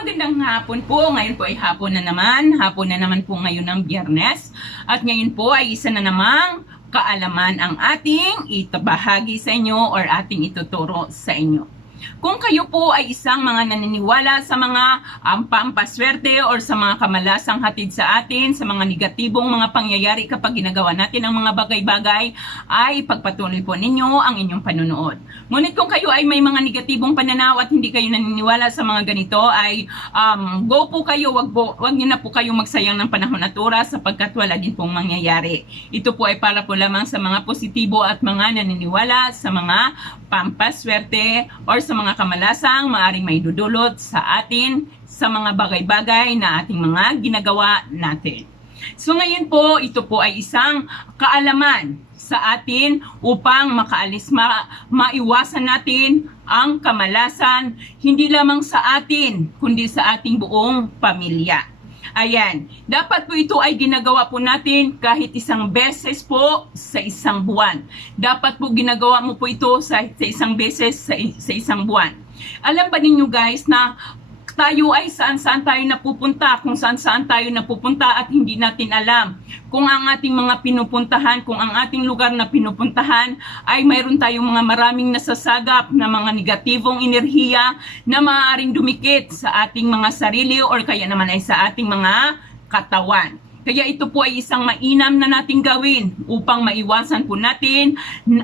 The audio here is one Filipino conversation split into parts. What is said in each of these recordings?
magandang hapon po. Ngayon po ay hapon na naman. Hapon na naman po ngayon ng biyernes. At ngayon po ay isa na namang kaalaman ang ating itabahagi sa inyo or ating ituturo sa inyo. Kung kayo po ay isang mga naniniwala sa mga um, pampaswerte or sa mga kamalasang hatid sa atin, sa mga negatibong mga pangyayari kapag ginagawa natin ang mga bagay-bagay, ay pagpatuloy po ninyo ang inyong panunood. Ngunit kung kayo ay may mga negatibong pananaw at hindi kayo naniniwala sa mga ganito, ay um, go po kayo, wag, po, wag niyo na po kayong magsayang ng panahon at oras sapagkat wala din pong mangyayari. Ito po ay para po lamang sa mga positibo at mga naniniwala sa mga pampaswerte or sa mga kamalasang maaring may dudulot sa atin sa mga bagay-bagay na ating mga ginagawa natin. So ngayon po, ito po ay isang kaalaman sa atin upang makaalis, ma maiwasan natin ang kamalasan hindi lamang sa atin, kundi sa ating buong pamilya. Ayan, dapat po ito ay ginagawa po natin kahit isang beses po sa isang buwan. Dapat po ginagawa mo po ito sa, sa isang beses sa, sa isang buwan. Alam ba ninyo guys na tayo ay saan-saan tayo napupunta, kung saan-saan tayo napupunta at hindi natin alam. Kung ang ating mga pinupuntahan, kung ang ating lugar na pinupuntahan ay mayroon tayong mga maraming nasasagap na mga negatibong enerhiya na maaaring dumikit sa ating mga sarili or kaya naman ay sa ating mga katawan. Kaya ito po ay isang mainam na nating gawin upang maiwasan po natin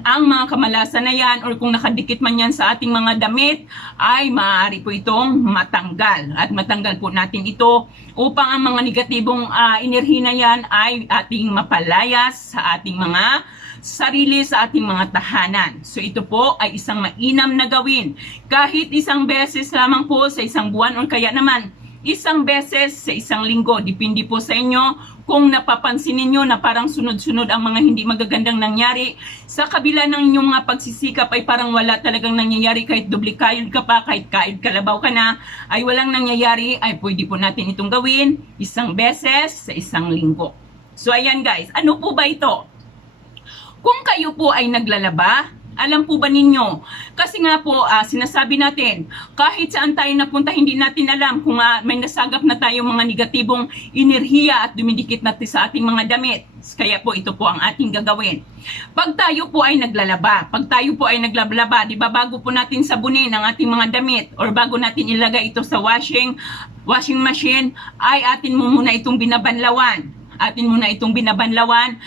ang mga kamalasan na yan or kung nakadikit man yan sa ating mga damit ay maaari po itong matanggal at matanggal po natin ito upang ang mga negatibong uh, enerhiya na yan ay ating mapalayas sa ating mga sarili sa ating mga tahanan. So ito po ay isang mainam na gawin. Kahit isang beses lamang po sa isang buwan o kaya naman isang beses sa isang linggo. Depende po sa inyo kung napapansin ninyo na parang sunod-sunod ang mga hindi magagandang nangyari. Sa kabila ng inyong mga pagsisikap ay parang wala talagang nangyayari kahit dublikayod ka pa, kahit kaid kalabaw ka na, ay walang nangyayari, ay pwede po natin itong gawin isang beses sa isang linggo. So ayan guys, ano po ba ito? Kung kayo po ay naglalaba, alam po ba ninyo? Kasi nga po, uh, sinasabi natin, kahit saan tayo napunta, hindi natin alam kung uh, may nasagap na tayo mga negatibong enerhiya at dumidikit natin sa ating mga damit. Kaya po ito po ang ating gagawin. Pag tayo po ay naglalaba, pag tayo po ay naglalaba, di ba bago po natin sabunin ang ating mga damit or bago natin ilagay ito sa washing washing machine, ay atin mo muna itong binabanlawan. Atin muna itong binabanlawan.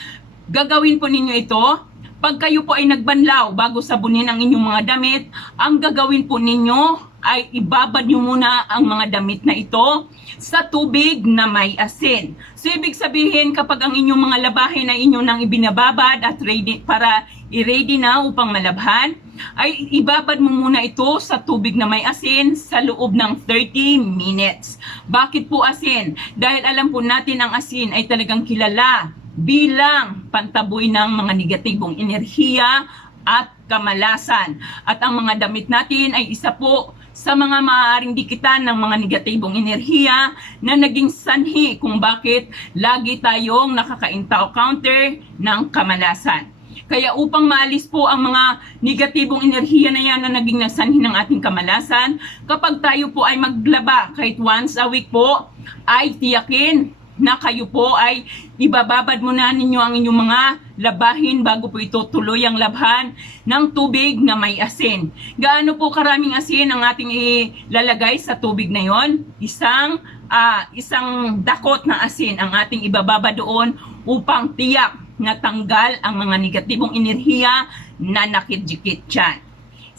Gagawin po ninyo ito pag kayo po ay nagbanlaw bago sabunin ang inyong mga damit, ang gagawin po ninyo ay ibabad nyo muna ang mga damit na ito sa tubig na may asin. So, ibig sabihin, kapag ang inyong mga labahin ay inyo nang ibinababad at ready, para i-ready na upang malabhan, ay ibabad mo muna ito sa tubig na may asin sa loob ng 30 minutes. Bakit po asin? Dahil alam po natin ang asin ay talagang kilala bilang pantaboy ng mga negatibong enerhiya at kamalasan. At ang mga damit natin ay isa po sa mga maaaring dikitan ng mga negatibong enerhiya na naging sanhi kung bakit lagi tayong nakaka-encounter ng kamalasan. Kaya upang maalis po ang mga negatibong enerhiya na yan na naging nasanhi ng ating kamalasan, kapag tayo po ay maglaba kahit once a week po, ay tiyakin na kayo po ay ibababad muna ninyo ang inyong mga labahin bago po ito tuloy ang labhan ng tubig na may asin. Gaano po karaming asin ang ating ilalagay sa tubig na yon? Isang uh, isang dakot na asin ang ating ibababa doon upang tiyak na tanggal ang mga negatibong enerhiya na nakidjikit dyan.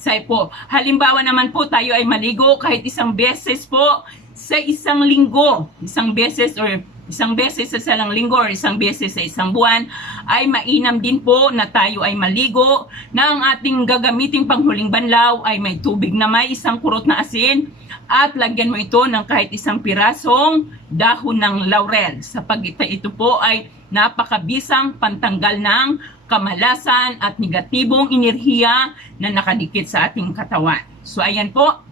Say po, halimbawa naman po tayo ay maligo kahit isang beses po sa isang linggo, isang beses or isang beses sa isang linggo or isang beses sa isang buwan, ay mainam din po na tayo ay maligo na ang ating gagamiting panghuling banlaw ay may tubig na may isang kurot na asin at lagyan mo ito ng kahit isang pirasong dahon ng laurel. Sa pagita ito po ay napakabisang pantanggal ng kamalasan at negatibong enerhiya na nakadikit sa ating katawan. So ayan po,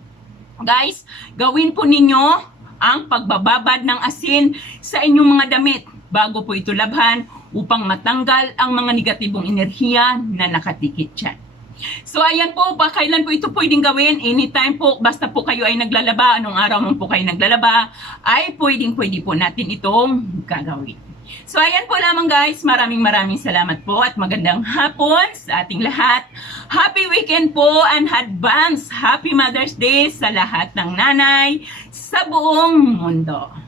guys, gawin po ninyo ang pagbababad ng asin sa inyong mga damit bago po ito labhan upang matanggal ang mga negatibong enerhiya na nakatikit dyan. So ayan po, pa kailan po ito pwedeng gawin? Anytime po, basta po kayo ay naglalaba, anong araw man po kayo naglalaba, ay pwedeng pwede po natin itong gagawin. So ayan po lamang guys, maraming maraming salamat po at magandang hapon sa ating lahat. Happy weekend po and advance Happy Mother's Day sa lahat ng nanay sa buong mundo.